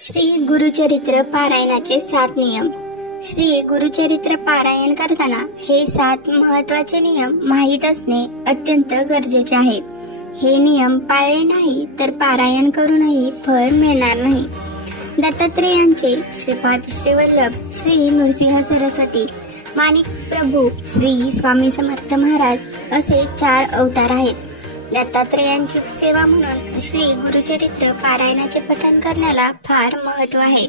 श्री गुरुचरित्र पारायणाचे 7 नियम। श्री गुरुचरित्र पारायण करताना हे 7 महत्त्वाचे नियम माहीत असणे अत्यंत गरजेचे आहे। हे नियम पाळले नाही तर पारायण करूनही फळ मिळणार नाही। दत्तात्रेयांचे श्रीपाद श्रीवल्लभ श्री नृसिंह सरस्वती माणिक प्रभू श्री स्वामी समर्थ महाराज असे 4 अवतार आहेत। दत्तात्रेयांची सेवा म्हणून श्री गुरुचरित्र पारायणाचे पठण करण्याला फार महत्त्व आहे।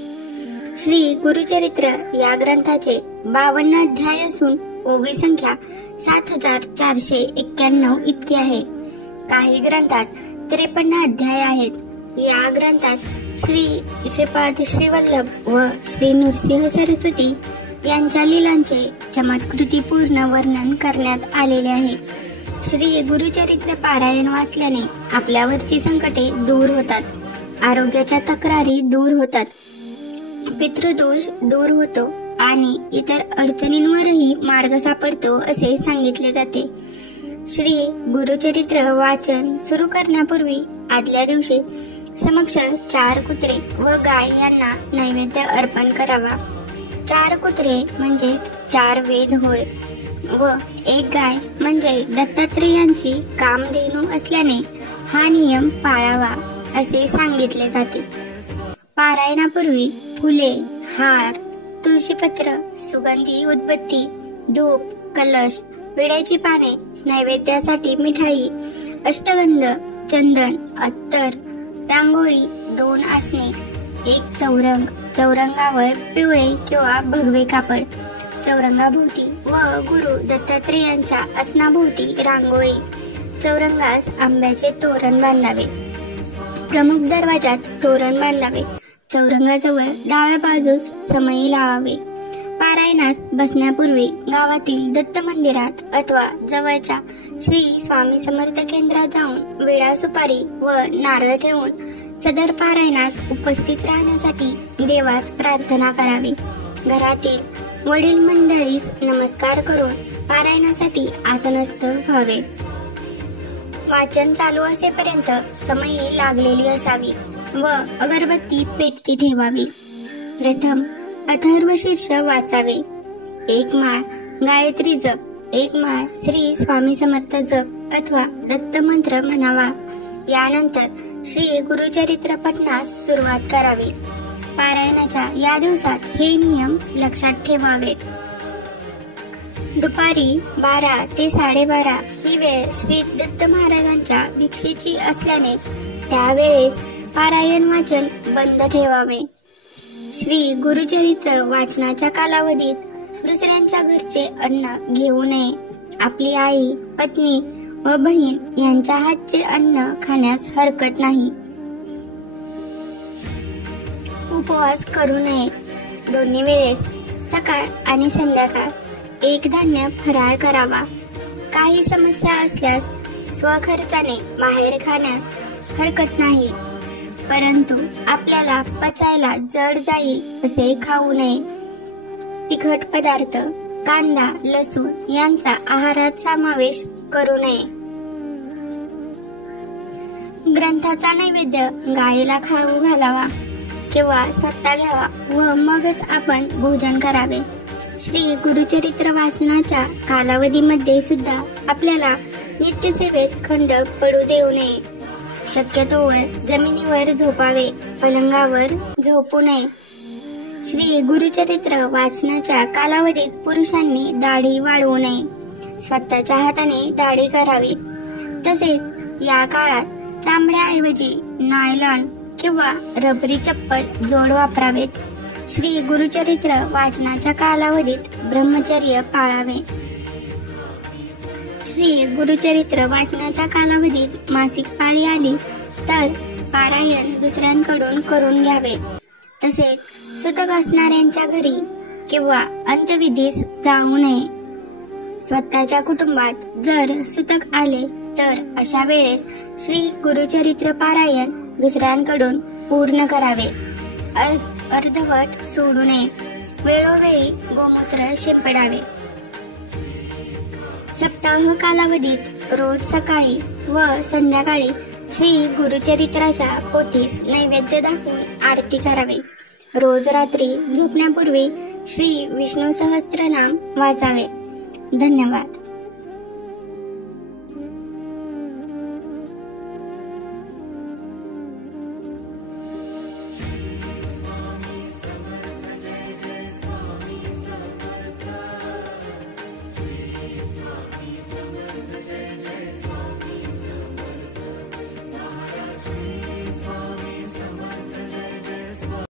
श्री गुरुचरित्र या ग्रंथाचे 52 अध्याय असून ओवी संख्या 7491 इतकी आहे। काही ग्रंथात 53 अध्याय आहेत। या ग्रंथात श्रीपाद श्रीवल्लभ व श्री नृसिंह सरस्वती यांच्या लीलांचे चमत्कृतीपूर्ण वर्णन करण्यात आलेले आहे। श्री गुरुचरित्र पारायण वाचल्याने आपल्यावरची संकटे दूर होतात, आरोग्याच्या तक्रारी दूर होतात, पितृदोष दूर होतो आणि इतर अडचणींवरही मार्ग सापडतो असे सांगितले जाते। श्री गुरुचरित्र वाचन सुरू करण्यापूर्वी आदल्या दिवशी समक्ष 4 कुत्रे व गाय यांना नैवेद्य अर्पण करावा। 4 कुत्रे म्हणजे 4 वेद होय व 1 गाय म्हणजे दत्तात्रेयांची कामधेनू असल्याने हा नियम पाळावा असे सांगितले जाते। पारायणापूर्वी फुले, हार, तुळशीपत्र, सुगंधी उदबत्ती, धूप, कलश, विड्याची पाने, नैवेद्यासाठी मिठाई, अष्टगंध, चंदन, अत्तर, रांगोळी, 2 आसने, 1 चौरंग, चौरंगावर पिवळे किंवा भगवे कापड, चौरंगाभोवती व गुरु दत्तात्रेयांच्या आसनाभोवती रांगोळी, चौरंगास आंब्याचे तोरण बांधावे, प्रमुख दरवाजात तोरण बांधावे, चौरंगाजवळ डाव्या बाजूस समई लावावे। पारायणास बसण्यापूर्वी गावातील दत्त मंदिरात अथवा जवळच्या श्री स्वामी समर्थ केंद्रात जाऊन विडा सुपारी व नारळ ठेवून सदर पारायणास उपस्थित राहण्यासाठी देवास प्रार्थना करावी। घरातील वडील मंडळीस नमस्कार करून पारायणासाठी आसनस्थ व्हावे। वाचन चालू असेपर्यंत समई लागलेली असावी व अगरबत्ती पेटती ठेवावी। प्रथम अथर्वशीर्ष वाचावे, 1 माळ गायत्री जप, 1 माळ श्री स्वामी समर्थ जप अथवा दत्त मंत्र म्हणावा। यानंतर श्री गुरुचरित्र पठणास सुरुवात करावी। पारायणाच्या या दिवसात हे नियम लक्षात ठेवावेत। दुपारी 12 ते 12:30 ही वेळ श्री दत्त महाराजांच्या भिक्षेची असल्याने त्यावेळेस पारायण वाचन बंद ठेवावे। श्री गुरुचरित्र वाचनाच्या कालावधीत दुसऱ्यांच्या घरचे अन्न घेऊ नये। आपली आई, पत्नी व बहीण यांच्या हातचे अन्न खाण्यास हरकत नाही। उपवास करू नये। दोन्ही वेळेस सकाळ आणि संध्याकाळ 1 धान्य फराळ करावा। काही समस्या असल्यास स्वखर्चाने बाहेर खाण्यास हरकत नाही, परंतु आपल्याला पचायला जड जाईल असे खाऊ नये। तिखट पदार्थ, कांदा, लसूण यांचा आहारात समावेश करू नये। ग्रंथाचा नैवेद्य गायीला खाऊ घालावा किंवा स्वतः घ्यावा व मगच आपण भोजन करावे। श्री गुरुचरित्र वाचनाच्या कालावधीमध्ये सुद्धा आपल्याला नित्यसेवेत खंड पडू देऊ नये। शक्यतोवर जमिनीवर झोपावे, पलंगावर झोपू नये। श्री गुरुचरित्र वाचनाच्या कालावधीत पुरुषांनी दाढी वाढवू नये, स्वतःच्या हाताने दाढी करावी। तसेच या काळात चामड्याऐवजी नायलॉन किंवा रबरी चप्पल जोड वापरावेत। श्री गुरुचरित्र वाचनाच्या कालावधीत ब्रह्मचर्य पाळावे। श्री गुरुचरित्र वाचनाच्या कालावधीत मासिक पाळी आली तर पारायण दुसऱ्यांकडून करून घ्यावे। तसेच सुतक असणाऱ्यांच्या घरी किंवा अंत्यविधीस जाऊ नये। स्वतःच्या कुटुंबात जर सुतक आले तर अशा वेळेस श्री गुरुचरित्र पारायण दुसऱ्यांकडून पूर्ण करावे, अर्धवट सोडू नये। वेळोवेळी गोमूत्र शिंपडावे। सप्ताह कालावधीत रोज सकाळी व संध्याकाळी श्री गुरुचरित्राच्या पोथीस नैवेद्य दाखवून आरती करावे. रोज रात्री झोपण्यापूर्वी श्री विष्णू सहस्त्रनाम वाचावे. धन्यवाद.